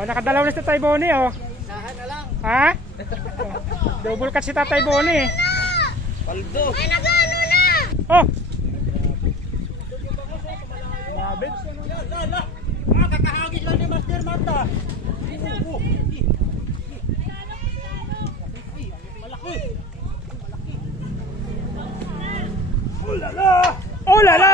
Oh, nakadalaw na si Tatay Boni, oh. Sahan na lang. Ha? Oh, double cut si Tatay Boni. Paldo. Ay, nag-ano na! Oh! Mabit. Kakahagis lang ni Master Marta. Malaki. Oh lala! Oh lala!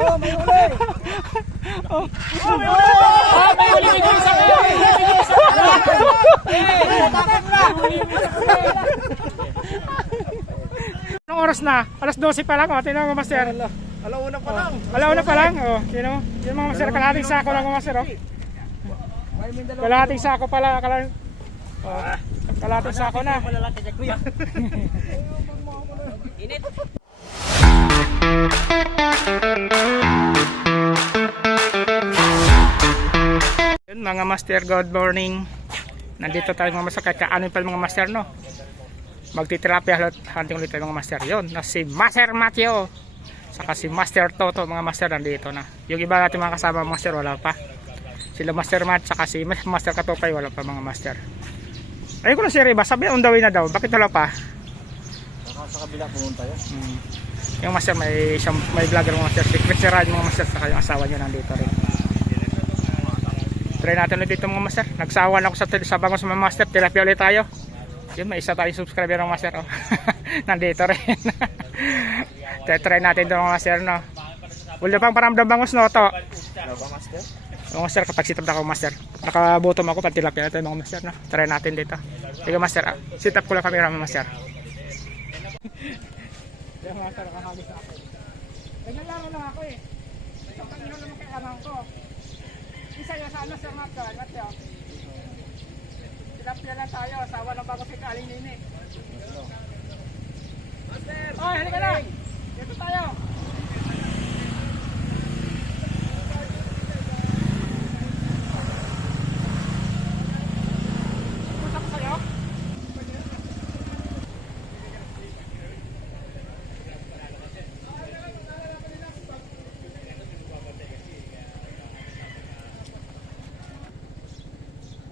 Oh, may uli. Oh, May uli. May isa ka. anong oras na? Alas 12 pa lang, oh. Tingnan mo, Master. Alauna pa lang. Alauna pa lang, oh. Tingnan mo. Yung mga Master, kalahating sako lang, Master, oh. Kalahating sako pala, oh. Kalahating sako na. Init. Yun mga Master, good morning. Nandito tayo mga Master, kahit kaanin pa mga Master, no. Magtitilapia hunting ulit tayo mga Master. Yun, na si Master Matthew saka si Master Toto mga Master nandito na. Yung iba natin mga kasama mga Master wala pa. Sila Master Matt saka si Master Katopay wala pa mga Master. Ayun ko na si Riba, sabi on the way na daw. Bakit wala pa? Sa kabila pumunta yun. Yung Master may vlogger mga Master, si Chris Ryan mga Master saka yung asawa niya nandito rin. Try natin ulit dito mga Master. Nagsawa na ako sa bangos mga Master. Tilapia ulit tayo. Yun, may isa tayong subscriber ng Master, oh. Nandito rin. Try natin ito mga Master, no. Wala pang paramdam bangos, no, to. Ano ba, Master? Mga Master, kapag sit up na ako Master, nakabutom ako pag tilapia natin mga Master, no. Try natin dito. Sige Master, sit up ko lang camera mga Master. Yung Master, nakahagis na ako. Ganyan lang ako eh. Isang panginoon naman kay anang ko. Isa yung sa Master Master, Master. Tilapia lang tayo, sawa ng bago si Kaling Nini. Master! Oy, halika na! Dito tayo! Punta ko sa'yo?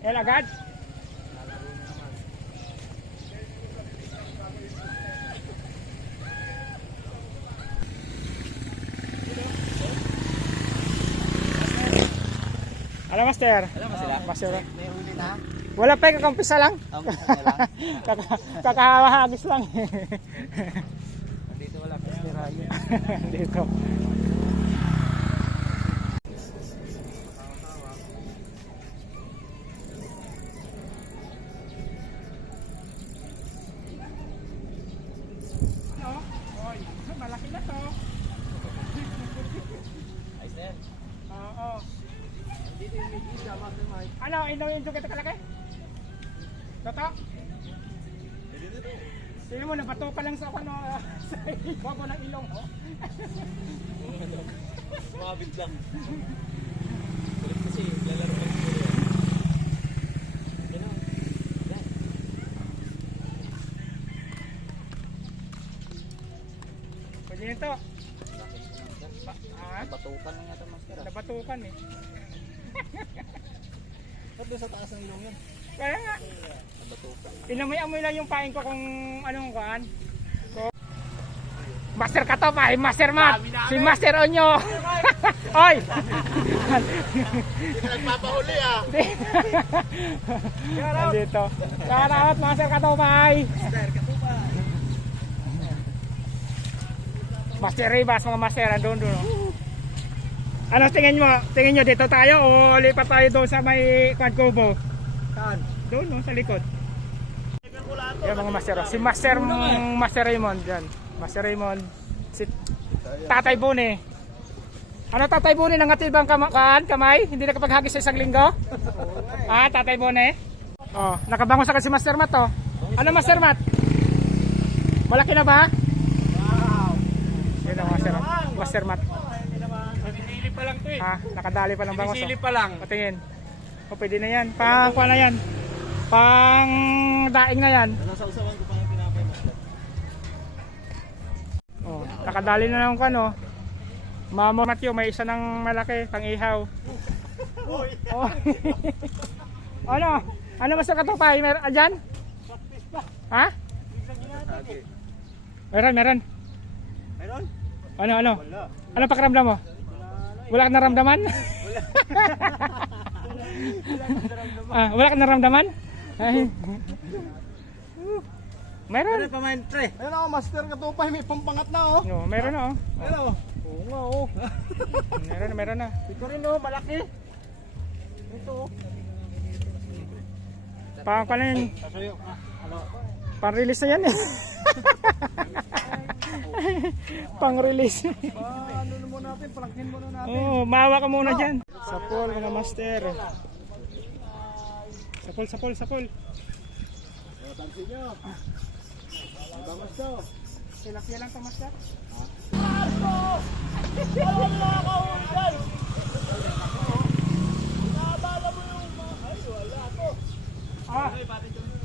Yan agad? Ano Master? Master. May huli na? Wala pa, kakampisa lang. Kakahagis lang. Dito wala Master Ryan. Dito. Oy, malaki na to. Ayos na yan. Oo. Dito yung midisa, Master Mike. Ano, inawin yung kita kalaki? Toto? Sino mo, nabato ka lang sa ano, sa ibabaw ng ilong, oh. Mabit lang. Kulit kasi, lalaro lang ko yan. Yan. Pwede nito. Batukan lang ito, Master. Nabatukan eh. Ba't doon sa taas ng ilong yun? Kaya nga, Batukan. inamoy-amoy lang yung pain ko kung anong kuhaan. So, Master Katopay, Master Matt, si Master Onyo. Oy! Hindi ka nagpapahuli ah. Nandito. Shoutout Master Katopay. Master, katupa. Master Ribas, mga Master, andun doon. Ano tingin mo? Tingin nyo dito tayo o lipat tayo doon sa may Quadcobo? Saan? Doon, no, sa likod. Yan mga Master. Si Master Raymond yan. Master Raymond. Si Tatay Boni. Ano Tatay Boni? Nangatid bang kamay? Hindi nakapaghagis sa isang linggo? Ah, Tatay Boni. Oh, nakabangon sa si Master Matt, oh. Ano Master Matt? Malaki na ba? Wow! Yan ang Master Matt. Sinisili pa lang to eh. Ah, nakadali pa ng bangos. Sinisili pa lang. Patingin. O pwede na yan. Pang kuha na yan. Pang daing na yan. Nasa usawan ko pa yung pinapay, Master. Nakadali na lang ko ano. Mamo Matthew, may isa ng malaki, pang ihaw. Oh. Ano? Ano mas katupay? Meron dyan? Ha? Meron. Meron? Ano? Wala. Ano pakiramdam mo? Wala ka naramdaman? Wala ka naramdaman? Ay. Meron. Meron pa man, tre. Meron ako, master katupay. May pampangat na, oh. No, meron na oh. Meron, oh. Oo nga, oh. Meron na. Ito rin, oh, malaki. Ito, oh. Paano yun? Sasayo, ano? Pang-release na yan eh. Pang-release. Ano na muna natin, palangkin muna natin. Oo, maawa ka muna dyan. Sapol mga master. Sapol. Tansin nyo. Bangas daw. Tilapia lang to master.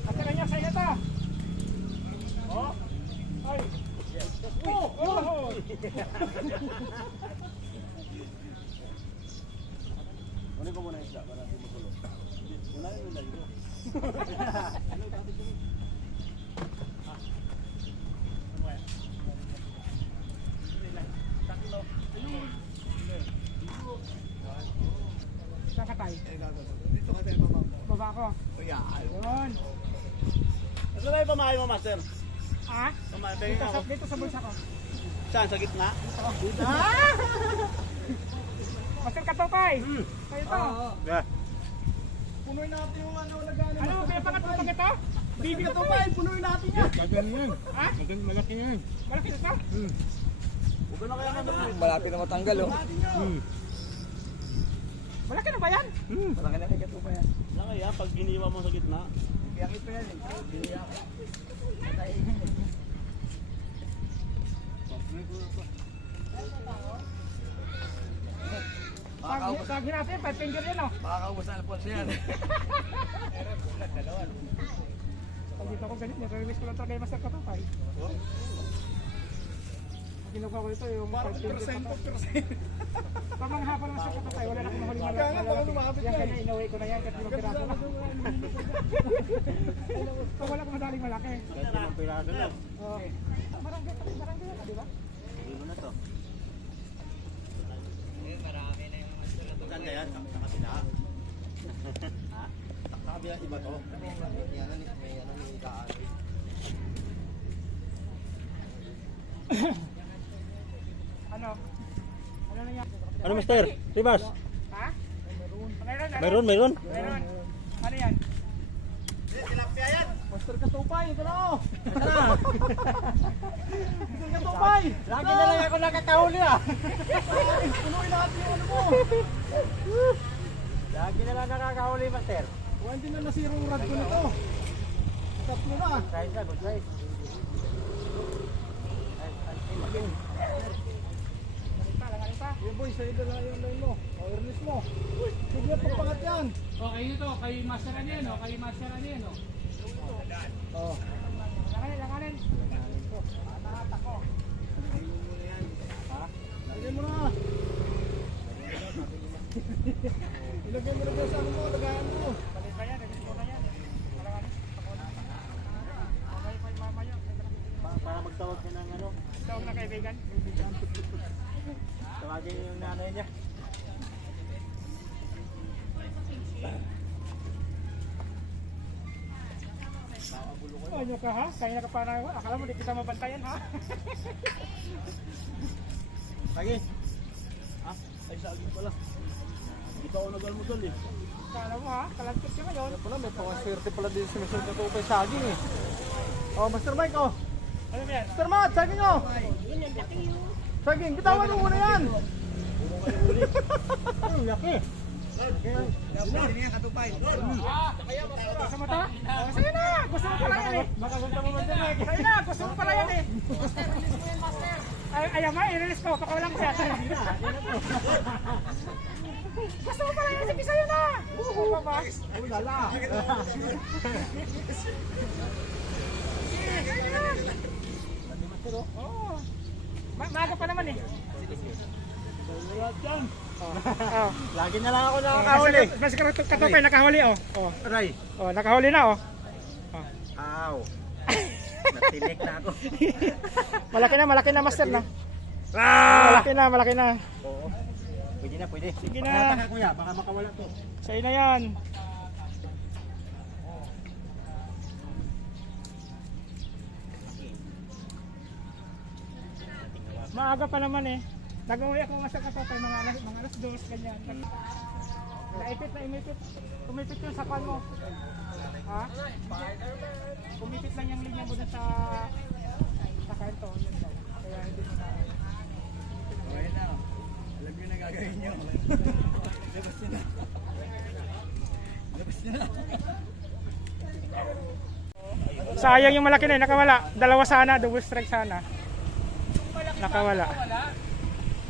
Kasi kanya sa'yo to. Ay. Kunin ko muna isla para natin magulo. Unahin mo na yun. Saan ka tayo? Dito ka tayo mama. Baba ko. Yan. Yun. Ano na yung pamahay mo, master? Ah? Pamahay Dito ako. dito sa bulsa ko. Saan? Sa gitna? Master Katopay. Kayo to. Yeah. Punuin natin yung ano, lagana. Ano? Kaya pangatlo pa kita? Bibi ka to pa, punuin natin yan. Gagano yan. Ha? Malaki yan. Malaki na to? Huwag ka na kaya naman. Malapit na matanggal oh. Malaki na ba yan? Malaki na kagat pa yan. Lang kaya, pag giniwa mo sa gitna. Biyakit pa yan eh. Pag hinapin, 5 finger yan oh. Makakaubos na po siya yan. Pag dito ako ganit, nire-release ko lang ito kay Master Katopay. Ginagawa ko ito yung 5 finger pa to. Pag mga hapon ng Master Katopay, wala na akong mahuli malalaki. Yan kanya, inaway ko na yan kasi magpiraso na. Pag wala akong madaling malaki. Kahit limang pirado lang. Barangay yan, di ba? Hindi mo na to. Saan na yan? Sa kabila? Ha? Sa kabila iba to? Ano? Ano na yan? Ano, master? Ribas? Ha? Meron. Mayroon? Meron. Ano yan? Tilapia yan! Master Katupay, ito na ako! Ito na! Master Katupay! Lagi na lang ako nakakahuli ah! Punuin natin yung ano mo! Lagi na lang nakakahuli, master. Hindi na nasira yung rad ko na to. Tatlo na. Size na, good size. Galing pa. Yung boy, sa ito na yung line mo. Awareness mo. Sige, pagpangat yan. Okay, ito. Kay Master ano yan, Kay Master ano yan, Oh. Langanin. Lahat ako. Lagay mo na. Ilagay mo na sa ano mo, lagayan mo. Balik pa yan, nagis ko na yan. Langanin. Okay, may mama yun. Para magtawag ka ng ano. Tawag na kaibigan. Tawagin yung nanay niya. Ano ka ha? Kaya na ka para, akala mo di kita mabantayan ha? Lagi. Ha? Ay, saging pala. Hindi pa ako nag-almusal eh. Akala mo ha? Kalagkit ka ngayon. Kaya pala, may pangaswerte pala din si Mr. Katupay saging eh. Oh, Master Mike oh. Ano ba yan? Master Matt, saging oh. Saging, bitawan mo muna yan. Ang laki. Gusto mo to? Sa'yo na! Gusto mo pala yan eh! Makagunta mo man dyan Sa'yo na! Gusto mo pala yan eh! Master, release mo yan, Master! Ayaw mo, i-release ko. Pakawalan ko siya. Gusto mo pala yan! Sige, sa'yo na! Gusto mo ba? Ay, lala. Oo. Maaga pa naman eh. Lahat yan. Oh. Lagi na lang ako nakakahuli. Mas katupay, nakahuli oh. Oh. Aray. Oh, nakahuli na oh. Oh. Aw. Natinik na ako. Malaki na master na. Malaki na. Oo. Pwede na, pwede. Sige na. Pakilata ka kuya, baka makawala to. Sa'yo na yan. Maaga pa naman eh. Nag-uwi ako mas katupay mga alas 2 ganyan. Naipit. Kumipit yung sapan mo. Ha? Kumipit lang yung linya mo dun sa kanto. Yun daw. Kaya hindi mo na. Okay na. Alam nyo na gagawin nyo. Labas nyo na. Labas nyo na. Sayang yung malaki na eh, nakawala. Dalawa sana, double strike sana. Nakawala.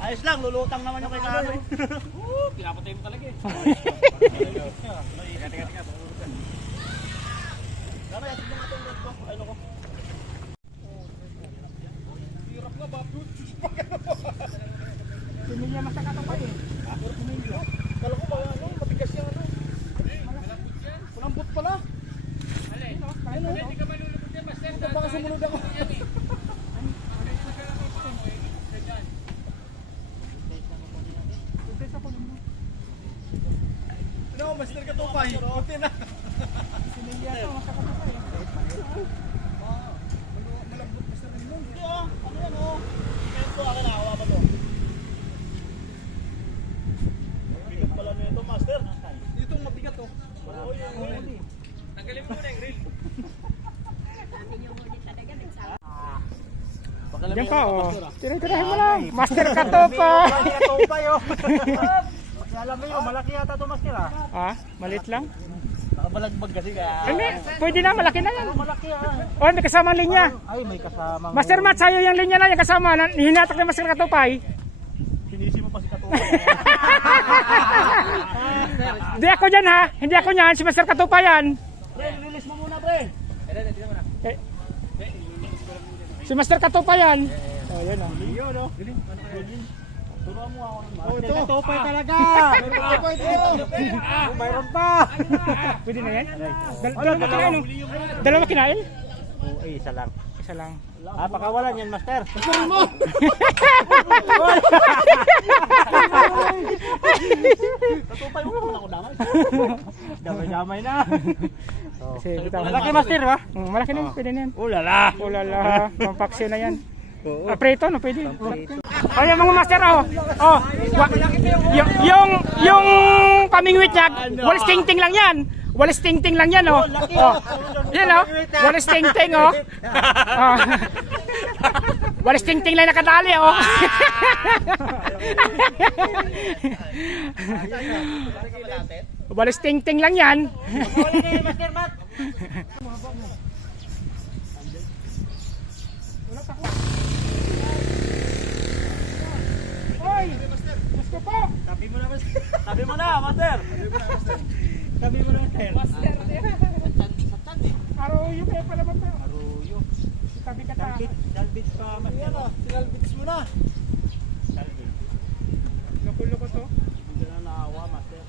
Ayos lang, lulutang naman yung kay Kano. Pinapatay mo talaga eh. Teka. Kano, yatin mo nga itong rod ko. Ano ko? Hirap na, babut. Similya mas nakatupay eh. Kala ko ba ano, matigas yung ano. Malambot pala. Hindi ka malulubog yan, Master. Baka sumunod ako. Ano, Master Katupay? Buti na. Similya to, mas nakatupay eh. Malambot Master rin yun. Hindi oh, ano yan oh. Ito, akin na, hawa pa to. Bigat pala na ito, Master. Ito mabigat oh. Oo, yan. Tanggalin mo muna yung grill. Diyan pa oh. Tirahin mo lang. Master Katupay. Katupay oh. Alam mo yun, malaki yata ito, Master ah. Ah, malit lang. Nakabalagbag kasi kaya. Hindi, pwede na, malaki na yan. Malaki ah. Oh, may kasamang linya. Ay, may kasamang. Master Matt, sa'yo yung linya na yung kasama. Hinatak na Master Katupay. Sinisi mo pa si Katupay. Hindi ako dyan ha. Hindi ako dyan. Si Master Katupay yan. Pre, release mo muna, pre. Eh, si Master Katupay yan. Oh, yun oh. Yun oh. Turuan mo ako. Oh, ito. Katupay talaga. Katupay ito. Mayroon pa. Pwede na yan? Dalawa kinain oh. Dalawa kinain? Oo, isa lang. Isa lang. Ah, pakawalan yan, Master. Katupay mo naman ako damay. Damay-damay na. Sige, kita mo. Malaki, Master, ba? Malaki na yun. Pwede na yan. Ulala. Ulala. Pampaksyo na yan. Ah, preto no, pwede. Oh, yung mga master oh. Oh. Yung pamingwit niya, walis ting-ting lang yan. Walis ting-ting lang yan oh. Oh. Yan oh. Walis ting-ting oh. Oh. Walis ting-ting lang nakadali oh. Walis ting-ting lang yan. Master Matt. Hoy! Gusto po! Tabi mo na, Master. Tabi mo na, Master. Tabi mo na, Master. Master! Aruyo kayo pala ba ito? Aruyo. Tabi ka ta. Dalbits pa, Master. Dalbits mo na. Dalbits. Loko-loko to. Hindi na naawa, Master.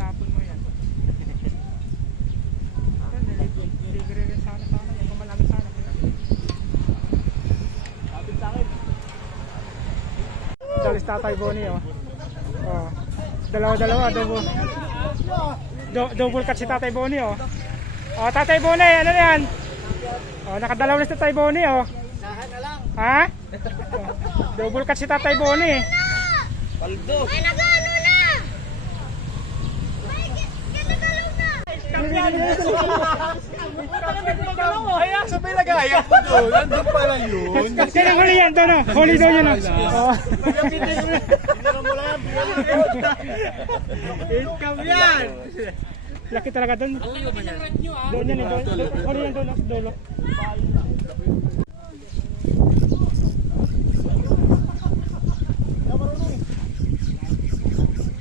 Tapon mo yan. Libre rin sana. Kung malaki sana. Tapit sa akin. Dalis Tatay Bonnie oh. Oh. Dalawa, double. Double cut si Tatay Bonnie oh. Oh, Tatay Bonnie, ano na yan? Oh, nakadalaw na si Tatay Bonnie oh. Ha? Oh, double cut si Tatay Bonnie. Paldo. Ay, nag-ano na! May ginagalaw na! Ay, sabay nag-ayak mo doon. Nandun pala yun. Kaya huli yan doon oh. Huli doon yun oh. Oh. Hindi mo lang. Income yan. Laki talaga doon. Doon yan eh. Huli yan doon. Dulo.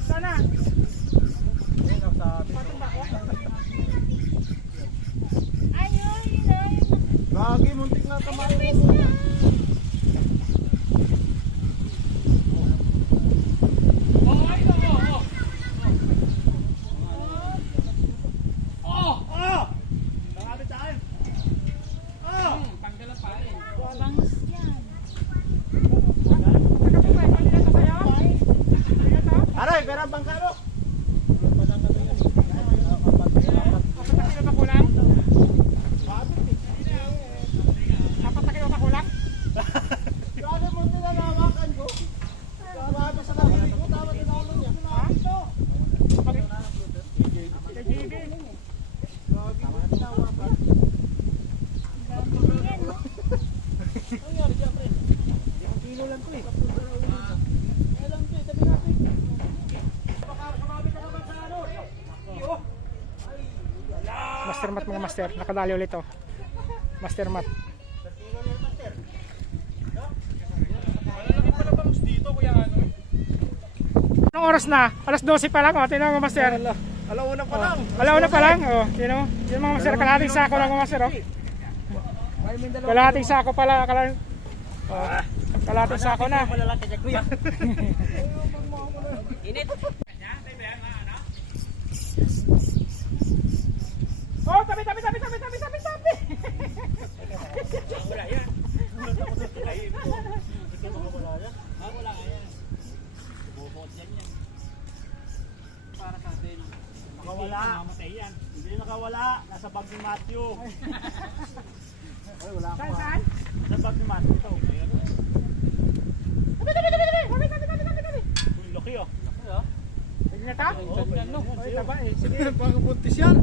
Sana. Lagi muntik na tamayin. Aray, pera bangkaro. Grabe mo nila nawakan ko. Grabe sa lahat ko, tama din ako niya. Master mat mga master, nakadali ulit to. Master mat. Anong oras na? Alas 12 pa lang, oh. Tingnan mo master. Alauna pa lang. Alauna pa lang, oh. Tingnan mo. Yung mga master, kalahating sako lang mga master, oh. Kalahating sako pala, kalahating sako na. Malalaki siya kuya. Oh, tabi. Nakawala. Hindi nakawala. Nasa bag ni Matthew. Ay, wala ako. Saan? Nasa bag ni Matthew ito. Tabi. Uy, laki oh. Sige na ta? Oy, taba eh. Sige. Pang buntis yan.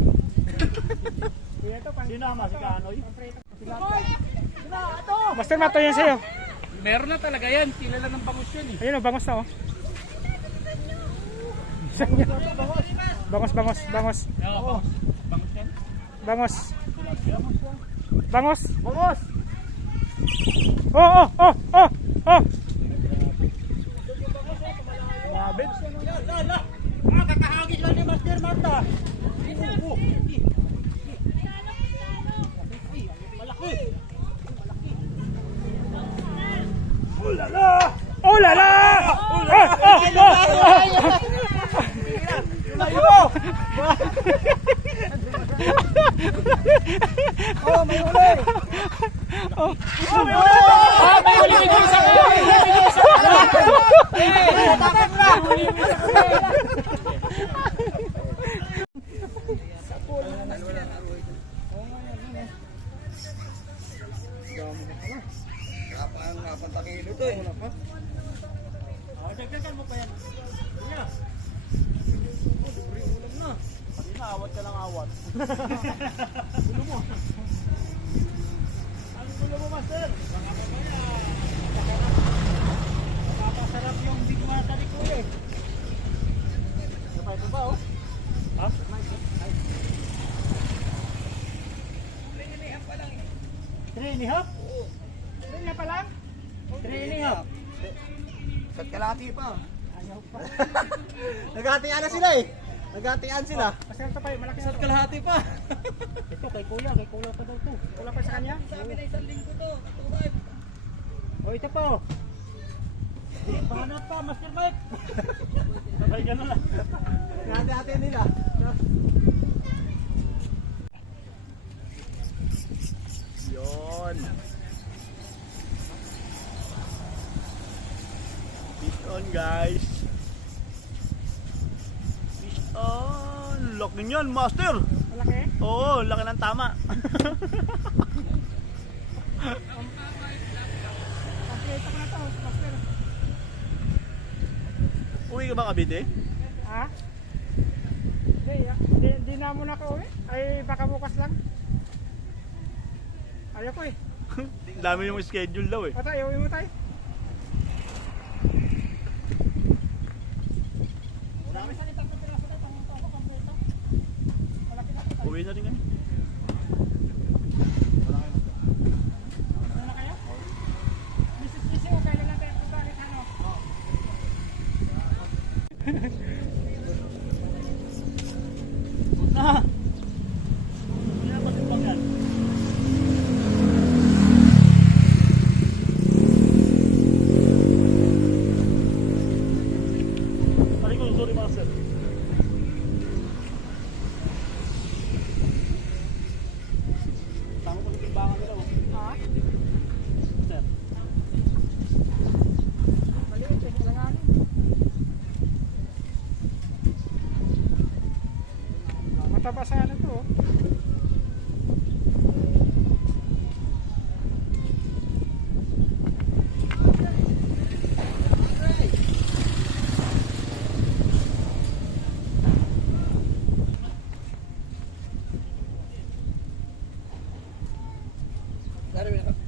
Sige to, pang Sinama si Kanoy. Master mat to yun sa'yo. Meron na talaga yan. Kilala ng bangus yun eh. Ayun, oh, bangos na, oh. Bangos. Oo. Bangus yan. Bangos. Bangos. Bangos! Oh. Mabit. La. Kakahagis lang ni Master Mata. Malaki. Ulala! Oh lala! Layo! Oh, may uli! May uli sa Kapang-kapang to eh. Dagdagan mo pa yan. Kuya. Ulam na. Pati na, awat ka lang awat. Gulo mo. Ang gulo mo, Master? Napakasarap yung Big Mata ni Kuya eh. Ito ba oh? Ha? 3.5? Ayun na pa lang. 3.5? Kat kalati pa. Naghatian na sila eh. Naghatian sila. Master to pa, malaki na to. Kalahati pa. Ito kay Kuya pa daw to. Wala pa sa kanya. Sabi na isang linggo to. O ito po. Pahanap pa, Master Mike. Sabay gano'n lang. Hati-hati nila. Yun. Fish on guys. Fish on. Laki niyan, Master. Malaki. Oo, laki ng tama. Kompleto ko na to, master. Uwi ka ba Cavite? Ha? Hindi na muna ako uwi. Ay baka bukas lang. Ayoko eh. Ang dami yung schedule daw eh. O tayo, uwi mo tayo. Uwi na rin kami. Ano na kayo? Mrs. o kailan lang tayo balik ano? Ah! Ano ba si Bangyan? oh.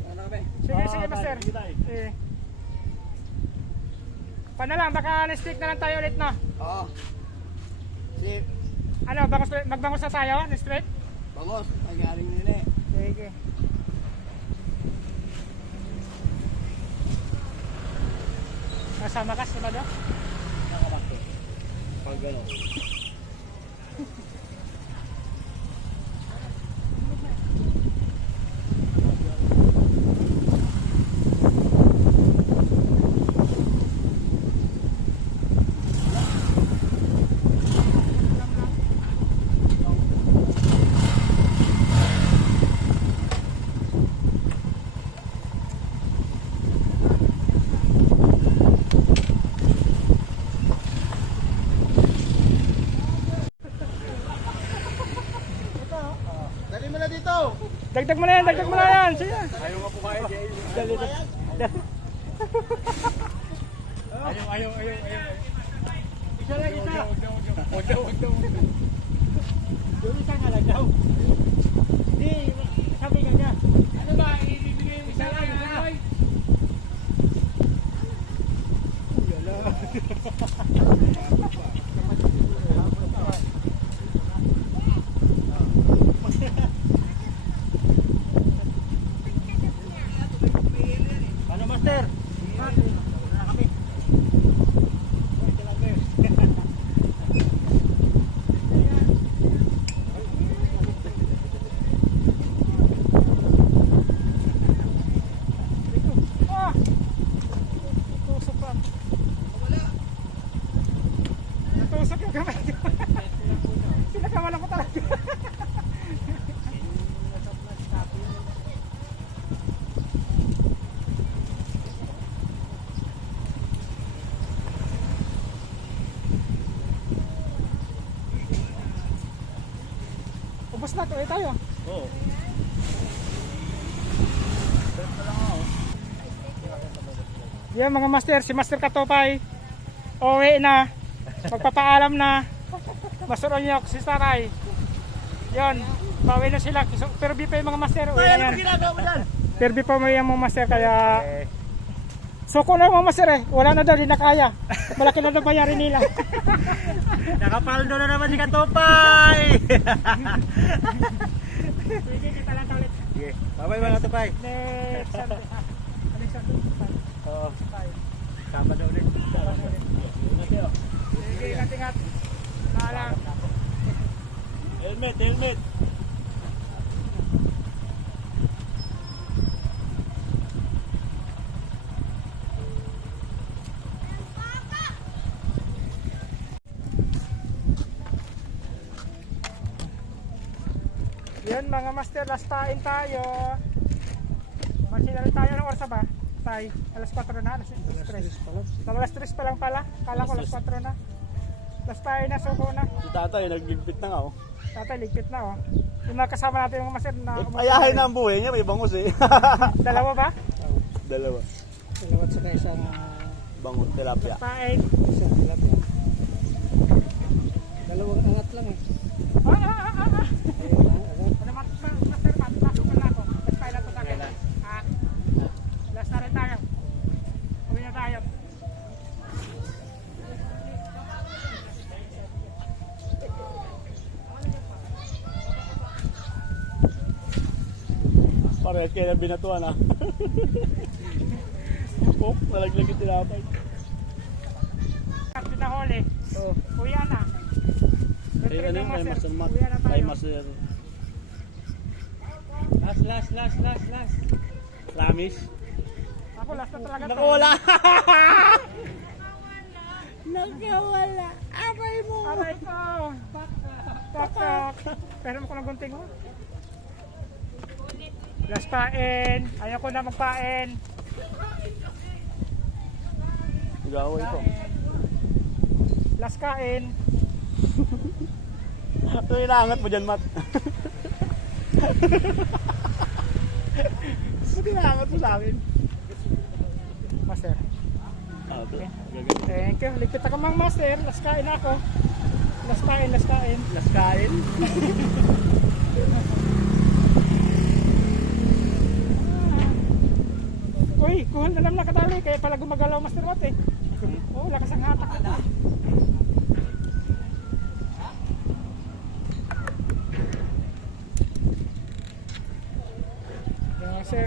Ano kami? Sige, sige, master. Eh. Paano lang, baka na-stick na lang tayo ulit, no? Oo. Si Ano, magbangos na tayo? Na-straight? Bangos, pag-aring nila eh. Sige. Kasama ka, si Bado? Nakabakto. Pag gano'n. Dali mo na dito. Dagdag mo na yan, dagdag mo na yan. Sige. Ayaw nga pumayag eh. Ayaw. Isa lang isa. Huwag daw. Yung isa nga lang daw. Hindi, sabi ka niya. Ano ba? Ibibigay yung isa lang. Ano, master? Wala kami. Ah! Natusok pa. Natusok yung kamay ko. Pinakamalan ko talaga. Ubus na, tuloy tayo. Oo. Yan mga master, si Master Katopay uwi na, magpapaalam na. Master Onyok, si Taray. Yan, pauwi na sila. Perbi pa yung mga master, uwi na yan. Ginagawa mo dyan? Perbi pa mo yung mga master, kaya suko na yung mga master eh. Wala na daw, di na kaya. Malaki na daw bayarin nila. Nakapaldo na naman si Katopay. Sige, kita lang ulit. Sige. Bye-bye mga Katopay. Next Sunday. Next Sunday. Oo. Tama na ulit. Sige, ingat-ingat. Paalam. Helmet. Yan mga master, last tain tayo. Magsinali tayo ng orsa ba? Tay, alas 4 na, alas 3. Alas 3 pa lang pala. Kala ko alas 4 na. Last tayo na, suko na. Si tatay, nagligpit na nga oh. Tatay, ligpit na oh. Yung mga kasama natin yung mga master na Ayahin na ang buhay niya, may bangus eh. Dalawa ba? Dalawa. Dalawa at saka isang Bangus, tilapia. paing. Isang tilapia. Dalawang angat lang eh. Ano master, pasok na ako. Last tayo na ito sa akin. Last na rin tayo. Uwi na tayo. Parehas kayo na binatuan ha. Oh, nalaglag yung tilapay. Kapit na huli. Uwi na. Ay, ano yung kay Master Matt? Uwi na tayo. Kay Master... Last. Promise? Ako last na talaga. Nakawala! Nakawala! Aray mo! Aray ko! Pakak! Pero mo ko ng gunting mo. Last pain. Ayaw ko na magpain. Gawin ko. Last kain. Ano inaangat mo dyan, Matt? Ba't inaangat mo sa akin? Master. Ah, Okay. Thank you. Ligpit ako mga master. Last kain na ako. Last kain. Last kain. Uy, kuhol na lang nakatali. Kaya pala gumagalaw Master Mat eh. Oo, lakas ang hatak. Yes, sir.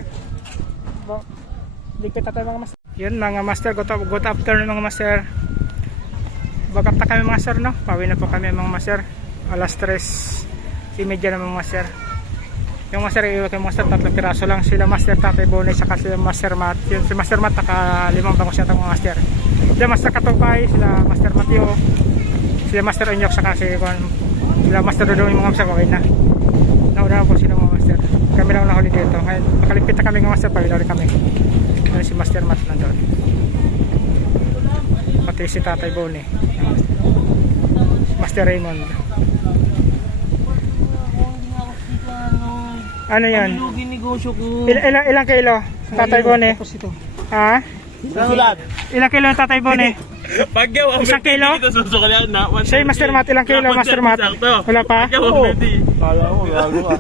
Ligpit na tayo mga master. Yun mga master, good afternoon mga master. Bagap na kami mga sir, no? Pawi na po kami mga master. Alas 3:30 na mga master. Yung master, iwan kayo master, 3 piraso lang. Sila master Tatay Bonay, saka sila master Matt. Yun, si master Matt, naka 5 bangos yata mga master. Sila master Katupay, sila master Mateo, sila master Onyok, saka sila master Dodo yung mga master. Okay na. Nauna na po sila mga master. Kami lang nahuli dito. Ngayon, makalipit na kami mga master, pawilaw rin kami. Ngayon si master Matt na doon. Pati si Tatay Bonay. Master Raymond. Ano yan? Lugi negosyo ko. Ilang kilo? Tatay Bonay? Ha? Sulat. Ilang kilo ang Tatay Bonay? Pag gawa, 1 kilo? susukalan na. Siya yung Master Matt, ilang kilo Master Matt? Wala pa? Kala mo, gago ka.